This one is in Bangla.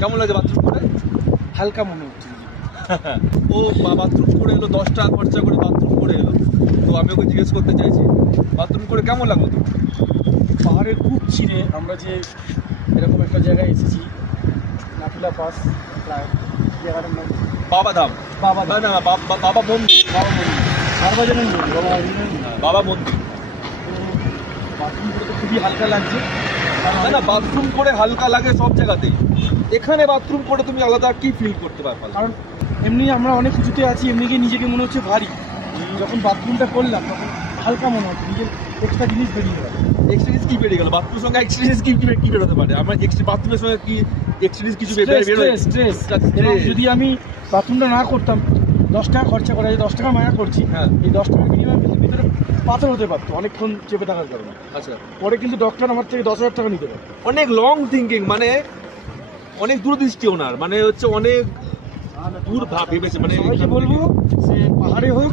কেমন লাগে বাথরুম করে? হালকা মনে হচ্ছে। ও বাথরুম করে এলো, 10 টাকা খরচা করে বাথরুম করে এলো। তো আমি ওকে জিজ্ঞেস করতে চাইছি বাথরুম করে কেমন লাগলো তো? পাহাড়ের খুব ছিঁড়ে আমরা যে এরকম একটা জায়গায় এসেছি, নাটুলা পাস প্রায়, জায়গাটার নাম বাবাধাম। বাবা না না বাবা মন্দির। বাবা মন্দির, সার্বজনীন মন্দির, বাবা মন্দির। বাবা মন্দির। তো বাথরুম করে তো খুবই হালকা লাগছে। না না বাথরুম করে হালকা লাগে সব জায়গাতেই, এখানে বাথরুম করে তুমি আলাদা কি ফিল করতে পারবে? কারণ এমনি আমরা অনেক উঁচুতে আছি, এমনিকে নিজেকে মনে হচ্ছে ভারী। যখন বাথরুমটা করলাম তখন হালকা মনে হচ্ছে, নিজের এক্সট্রা জিনিস বেরিয়ে গেল। এক্সট্রিজ কি বেরিয়ে গেল? বাথরুমের সঙ্গে এক্সট্রিজ কি বেরোতে পারে? আমার বাথরুমের সঙ্গে কি এক্সট্রিজ কিছু স্ট্রেস। যদি আমি বাথরুমটা না করতাম, 10 টাকা খরচা করে, 10 টাকা মায়া করছি, হ্যাঁ। এই 10 টাকার বিনিময়ে ভিতরে পাথর হতে পারতো অনেকক্ষণ চেপে থাকার কারণে। আচ্ছা, পরে কিন্তু ডক্টর আমার থেকে 10,000 টাকা নিতে পারে। অনেক লং থিঙ্কিং, মানে অনেক দূরদৃষ্টি ওনার, মানে হচ্ছে অনেক দূর ভেবেছে। মানে সবাইকে বলবো সে পাহাড়ে হোক